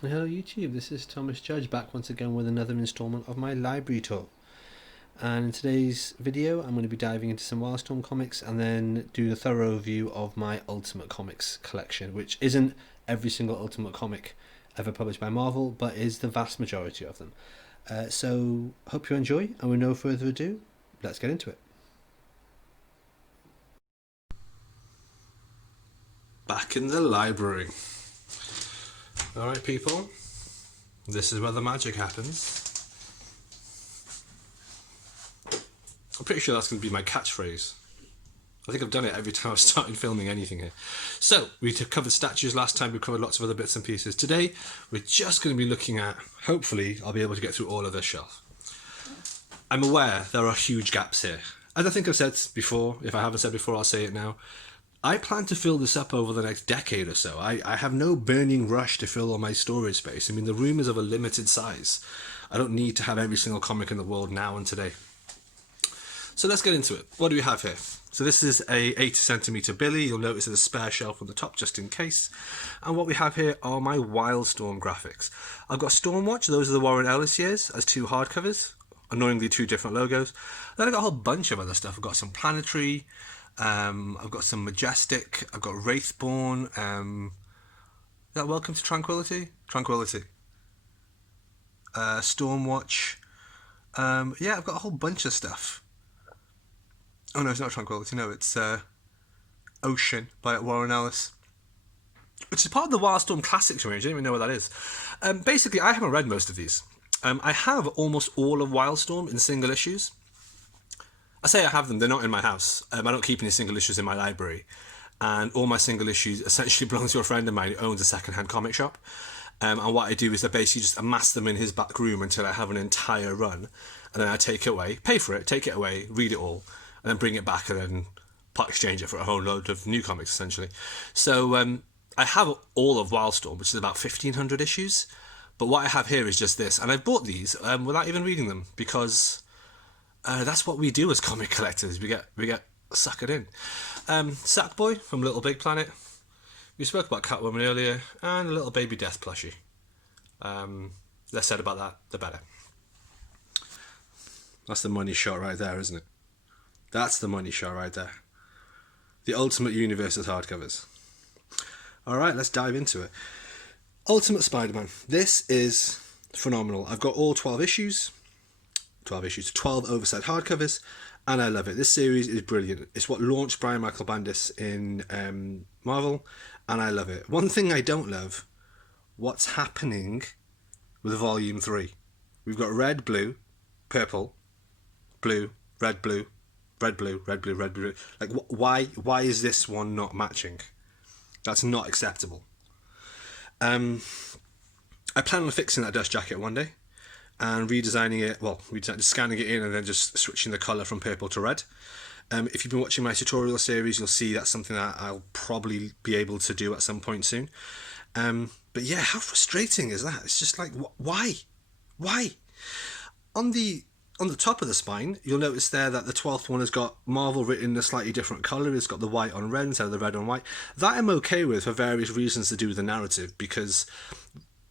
Hello YouTube, this is Thomas Judge back once again with another installment of my library tour. And in today's video I'm going to be diving into some Wildstorm comics and then do the thorough review of my Ultimate Comics collection, which isn't every single Ultimate comic ever published by Marvel, but is the vast majority of them. So hope you enjoy, and with no further ado, let's get into it. Back in the library. Alright people, this is where the magic happens. I'm pretty sure that's going to be my catchphrase. I think I've done it every time I've started filming anything here. So, we covered statues last time, we covered lots of other bits and pieces. Today, we're just going to be looking at, hopefully, I'll be able to get through all of this shelf. I'm aware there are huge gaps here. As I think I've said before, if I haven't said before, I'll say it now. I plan to fill this up over the next decade or so. I have no burning rush to fill all my storage space. I mean, the room is of a limited size. I don't need to have every single comic in the world now and today. So let's get into it. What do we have here? So this is a 80cm Billy. You'll notice there's a spare shelf on the top just in case. And what we have here are my Wildstorm graphics. I've got Stormwatch. Those are the Warren Ellis years as two hardcovers. Annoyingly, two different logos. Then I've got a whole bunch of other stuff. I've got some Planetary. I've got some Majestic. I've got Wraithborn. Is that Welcome to Tranquility? Tranquility. Stormwatch. Yeah, I've got a whole bunch of stuff. Oh no, it's not Tranquility. No, it's Ocean by Warren Ellis, which is part of the Wildstorm Classics range. I don't even know what that is. Basically, I haven't read most of these. I have almost all of Wildstorm in single issues. I say I have them, they're not in my house. I don't keep any single issues in my library. And all my single issues essentially belong to a friend of mine who owns a second-hand comic shop. And what I do is I basically just amass them in his back room until I have an entire run. And then I take it away, pay for it, take it away, read it all, and then bring it back and then part exchange it for a whole load of new comics, essentially. So I have all of Wildstorm, which is about 1,500 issues. But what I have here is just this. And I bought these without even reading them because... that's what we do as comic collectors. We get suckered in. Sackboy from Little Big Planet. We spoke about Catwoman earlier, and a little baby Death plushie. Less said about that, the better. That's the money shot right there, isn't it? That's the money shot right there. The Ultimate Universe of hardcovers. Alright, let's dive into it. Ultimate Spider-Man. This is phenomenal. I've got all 12 issues. 12 oversized hardcovers, and I love it. This series is brilliant. It's what launched Brian Michael Bendis in Marvel, and I love it. One thing I don't love, what's happening with Volume 3. We've got red, blue, purple, blue, red, blue, red, blue, red, blue, red, blue. Like, why is this one not matching? That's not acceptable. I plan on fixing that dust jacket one day and redesigning it, scanning it in and then just switching the colour from purple to red. If you've been watching my tutorial series, you'll see that's something that I'll probably be able to do at some point soon. But yeah, how frustrating is that? It's just like, why? On the top of the spine, you'll notice there that the 12th one has got Marvel written in a slightly different colour. It's got the white on red instead of the red on white. That I'm okay with for various reasons to do with the narrative, because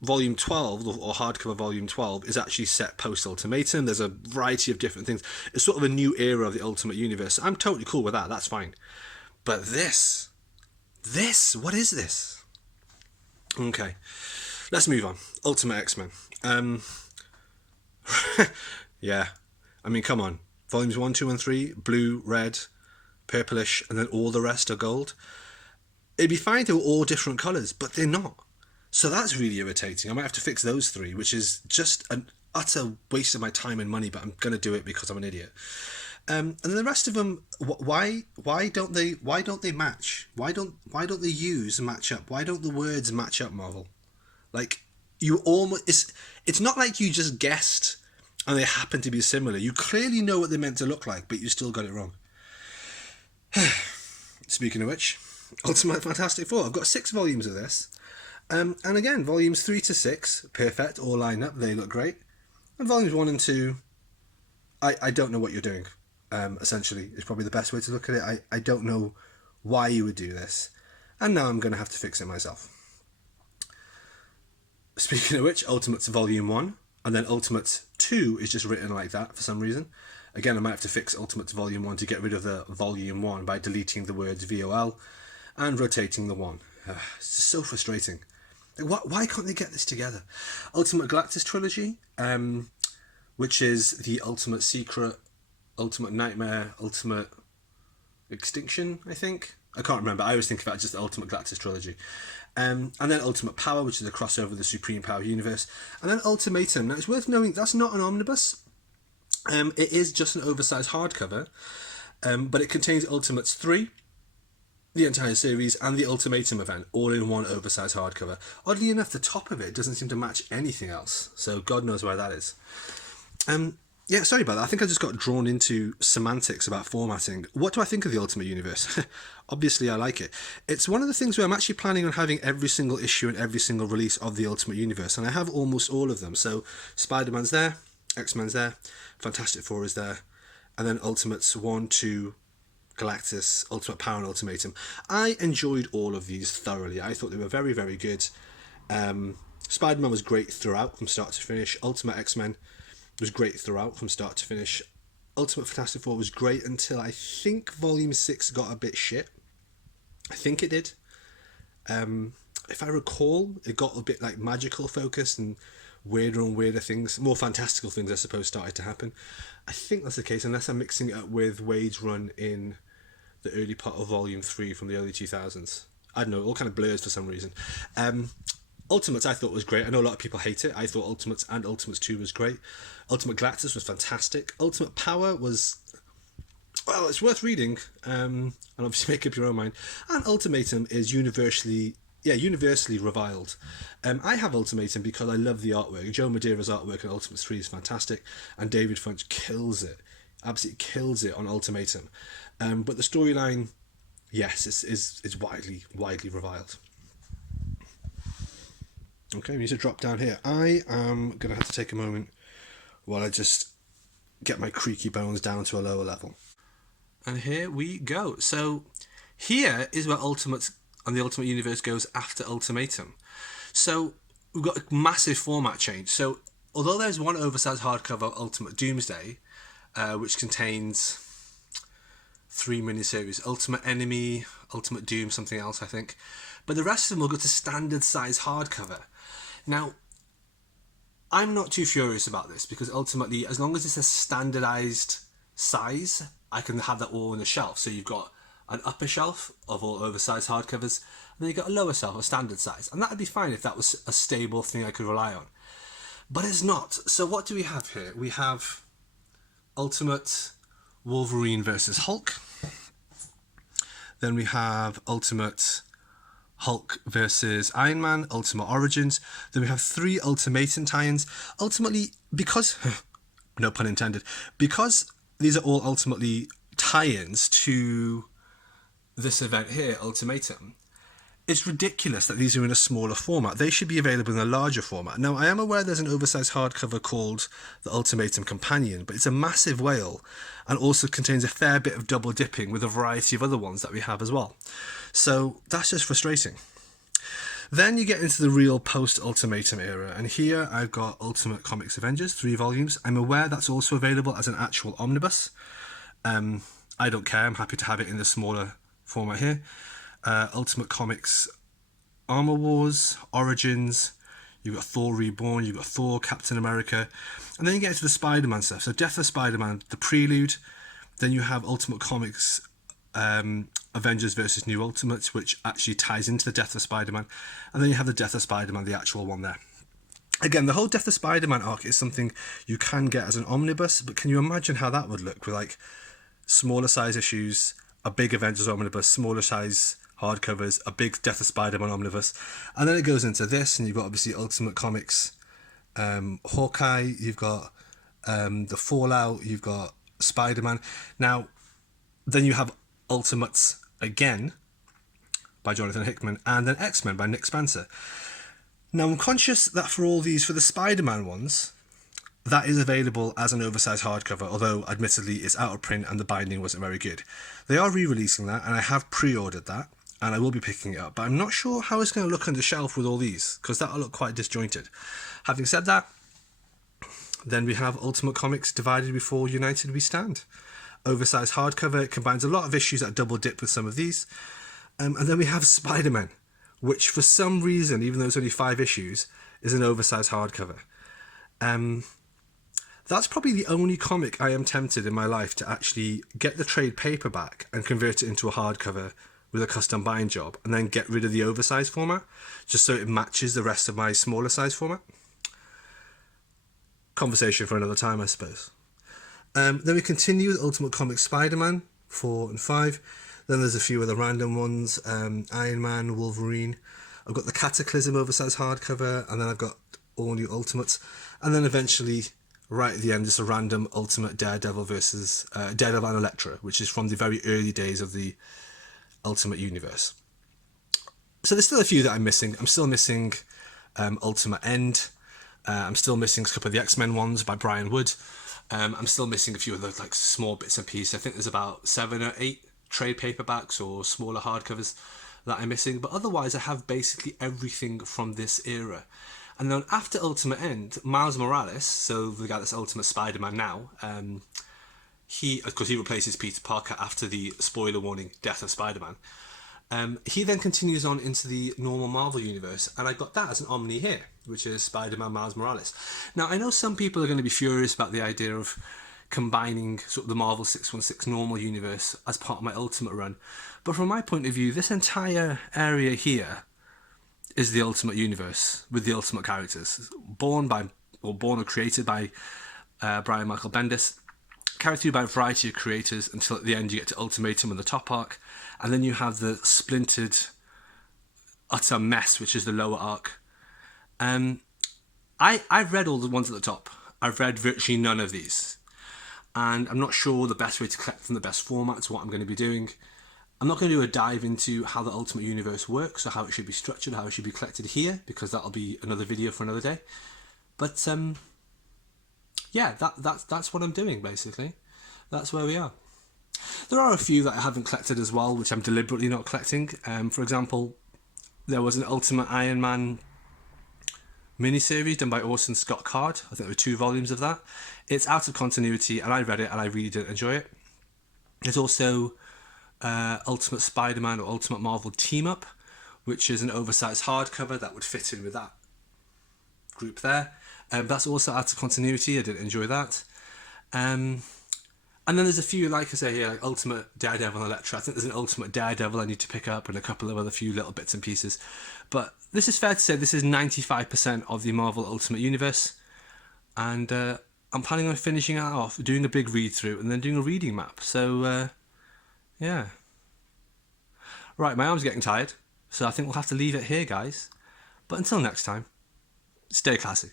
Volume 12, or hardcover Volume 12, is actually set post-Ultimatum. There's a variety of different things. It's sort of a new era of the Ultimate Universe. I'm totally cool with that. That's fine. But this, what is this? Okay, let's move on. Ultimate X-Men. Yeah, I mean, come on. Volumes 1, 2, and 3, blue, red, purplish, and then all the rest are gold. It'd be fine if they were all different colours, but they're not. So that's really irritating. I might have to fix those 3, which is just an utter waste of my time and money, but I'm going to do it because I'm an idiot. And then the rest of them, why don't they match? Why don't they use match up? Why don't the words match up, Marvel? Like, you almost, it's not like you just guessed and they happen to be similar. You clearly know what they're meant to look like, but you still got it wrong. Speaking of which, Ultimate Fantastic Four. I've got 6 volumes of this. And again, volumes 3 to 6, perfect, all line up, they look great. And volumes 1 and 2, I don't know what you're doing, essentially, is probably the best way to look at it. I don't know why you would do this. And now I'm going to have to fix it myself. speaking of which, Ultimates Volume 1, and then Ultimates 2 is just written like that for some reason. Again, I might have to fix Ultimates Volume 1 to get rid of the Volume 1 by deleting the words VOL and rotating the 1. It's just so frustrating. Why can't they get this together? Ultimate Galactus Trilogy, which is the Ultimate Secret, Ultimate Nightmare, Ultimate Extinction, I think. I can't remember. I always think about just the Ultimate Galactus Trilogy. And then Ultimate Power, which is a crossover of the Supreme Power universe. And then Ultimatum. Now, it's worth knowing that's not an omnibus. It is just an oversized hardcover, but it contains Ultimates 3, the entire series, and the Ultimatum event, all in one oversized hardcover. Oddly enough, the top of it doesn't seem to match anything else, so God knows why that is. Yeah, sorry about that. I think I just got drawn into semantics about formatting. What do I think of the Ultimate Universe? Obviously, I like it. It's one of the things where I'm actually planning on having every single issue and every single release of the Ultimate Universe, and I have almost all of them. So Spider-Man's there, X-Men's there, Fantastic Four is there, and then Ultimates 1, 2, Galactus, Ultimate Power and Ultimatum. I enjoyed all of these thoroughly. I thought they were very, very good. Spider-Man was great throughout from start to finish. Ultimate X-Men was great throughout from start to finish. Ultimate Fantastic Four was great until I think Volume 6 got a bit shit. I think it did. If I recall, it got a bit like magical focused and weirder things, more fantastical things I suppose started to happen. I think that's the case, unless I'm mixing it up with Wade's run in the early part of Volume 3 from the early 2000s. I don't know, it all kind of blurs for some reason. Ultimates I thought was great. I know a lot of people hate it. I thought Ultimates and Ultimates 2 was great. Ultimate Galactus was fantastic. Ultimate Power was, well, it's worth reading, and obviously make up your own mind. And Ultimatum is universally reviled. I have Ultimatum because I love the artwork. Joe Madeira's artwork in Ultimates 3 is fantastic, and David Funch kills it, absolutely kills it on Ultimatum. But the storyline, yes, is widely reviled. Okay, we need to drop down here. I am going to have to take a moment while I just get my creaky bones down to a lower level. And here we go. So here is where Ultimates and the Ultimate Universe goes after Ultimatum. So we've got a massive format change. So although there's one oversized hardcover, Ultimate Doomsday, which contains 3 miniseries, Ultimate Enemy, Ultimate Doom, something else I think, but the rest of them will go to standard size hardcover. Now, I'm not too furious about this because ultimately, as long as it's a standardized size, I can have that all on the shelf. So you've got an upper shelf of all oversized hardcovers, and then you've got a lower shelf of standard size. And that would be fine if that was a stable thing I could rely on. But it's not. So what do we have here? We have Ultimate Wolverine versus Hulk. Then we have Ultimate Hulk versus Iron Man, Ultimate Origins. Then we have 3 Ultimatum tie-ins. Ultimately, because, no pun intended, because these are all ultimately tie-ins to this event here, Ultimatum, it's ridiculous that these are in a smaller format. They should be available in a larger format. Now, I am aware there's an oversized hardcover called the Ultimatum Companion, but it's a massive whale and also contains a fair bit of double dipping with a variety of other ones that we have as well. So that's just frustrating. Then you get into the real post-Ultimatum era, and here I've got Ultimate Comics Avengers, 3 volumes. I'm aware that's also available as an actual omnibus. I don't care, I'm happy to have it in the smaller format here. Ultimate Comics Armor Wars, Origins, you've got Thor Reborn, you've got Thor, Captain America, and then you get into the Spider-Man stuff. So Death of Spider-Man, the Prelude, then you have Ultimate Comics Avengers versus New Ultimates, which actually ties into the Death of Spider-Man, and then you have the Death of Spider-Man, the actual one there. Again, the whole Death of Spider-Man arc is something you can get as an omnibus, but can you imagine how that would look with like smaller size issues, a big Avengers omnibus, smaller size hardcovers, a big Death of Spider-Man omnibus, and then it goes into this, and you've got obviously Ultimate Comics Hawkeye, you've got the Fallout, you've got Spider-Man. Now, then you have Ultimates again by Jonathan Hickman, and then X-Men by Nick Spencer. Now, I'm conscious that for all these, for the Spider-Man ones, that is available as an oversized hardcover, although admittedly it's out of print and the binding wasn't very good. They are re-releasing that, and I have pre-ordered that. and I will be picking it up, but I'm not sure how it's going to look on the shelf with all these, because that'll look quite disjointed. Having said that, then we have Ultimate Comics Divided Before United We Stand. Oversized hardcover. It combines a lot of issues that double dip with some of these. And then we have Spider-Man, which for some reason, even though it's only 5 issues, is an oversized hardcover. That's probably the only comic I am tempted in my life to actually get the trade paperback and convert it into a hardcover with a custom bind job, and then get rid of the oversized format, just so it matches the rest of my smaller size format. Conversation for another time, I suppose. Then we continue with Ultimate Comics Spider-Man 4 and 5. Then there's a few other random ones. Iron Man, Wolverine. I've got the Cataclysm oversized hardcover, and then I've got all new Ultimates. And then eventually, right at the end, just a random Ultimate Daredevil versus Daredevil and Elektra, which is from the very early days of the Ultimate Universe. So there's still a few that I'm missing. I'm still missing Ultimate End. I'm still missing a couple of the X-Men ones by Brian Wood. I'm still missing a few of the like small bits and pieces. I think there's about 7 or 8 trade paperbacks or smaller hardcovers that I'm missing. But otherwise, I have basically everything from this era. And then after Ultimate End, Miles Morales, so the guy that's Ultimate Spider-Man now, he replaces Peter Parker after the spoiler warning death of Spider-Man. He then continues on into the normal Marvel universe, and I got that as an Omni here, which is Spider-Man Miles Morales. Now, I know some people are going to be furious about the idea of combining sort of the Marvel 616 normal universe as part of my Ultimate run, but from my point of view, this entire area here is the Ultimate universe with the Ultimate characters, born or created by Brian Michael Bendis, carried through by a variety of creators until at the end you get to Ultimatum and the top arc, and then you have the splintered utter mess, which is the lower arc. I've read all the ones at the top. I've read virtually none of these, and I'm not sure the best way to collect them, the best formats, what I'm going to be doing. I'm not going to do a dive into how the Ultimate Universe works or how it should be structured, how it should be collected here, because that'll be another video for another day. But yeah, that's what I'm doing, basically. That's where we are. There are a few that I haven't collected as well, which I'm deliberately not collecting. For example, there was an Ultimate Iron Man miniseries done by Orson Scott Card. I think there were 2 volumes of that. It's out of continuity, and I read it, and I really didn't enjoy it. There's also Ultimate Spider-Man or Ultimate Marvel Team Up, which is an oversized hardcover that would fit in with that group there. That's also out of continuity. I didn't enjoy that. And then there's a few, like I say here, like Ultimate Daredevil and Elektra. I think there's an Ultimate Daredevil I need to pick up, and a couple of other few little bits and pieces. But this is fair to say this is 95% of the Marvel Ultimate Universe. And I'm planning on finishing it off, doing a big read-through, and then doing a reading map. So, yeah. Right, my arm's getting tired, so I think we'll have to leave it here, guys. But until next time, stay classy.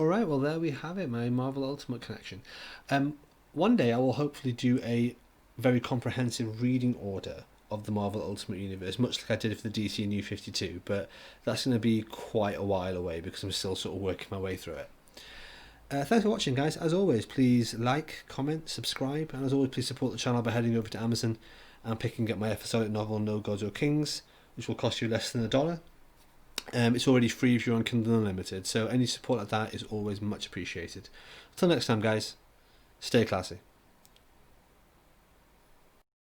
Alright, well there we have it, my Marvel Ultimate collection. One day I will hopefully do a very comprehensive reading order of the Marvel Ultimate Universe, much like I did for the DC New 52, but that's going to be quite a while away because I'm still sort of working my way through it. Thanks for watching, guys. As always, please like, comment, subscribe, and as always, please support the channel by heading over to Amazon and picking up my episodic novel No Gods or Kings, which will cost you less than $1. It's already free if you're on Kindle Unlimited, so any support like that is always much appreciated. Until next time, guys, stay classy.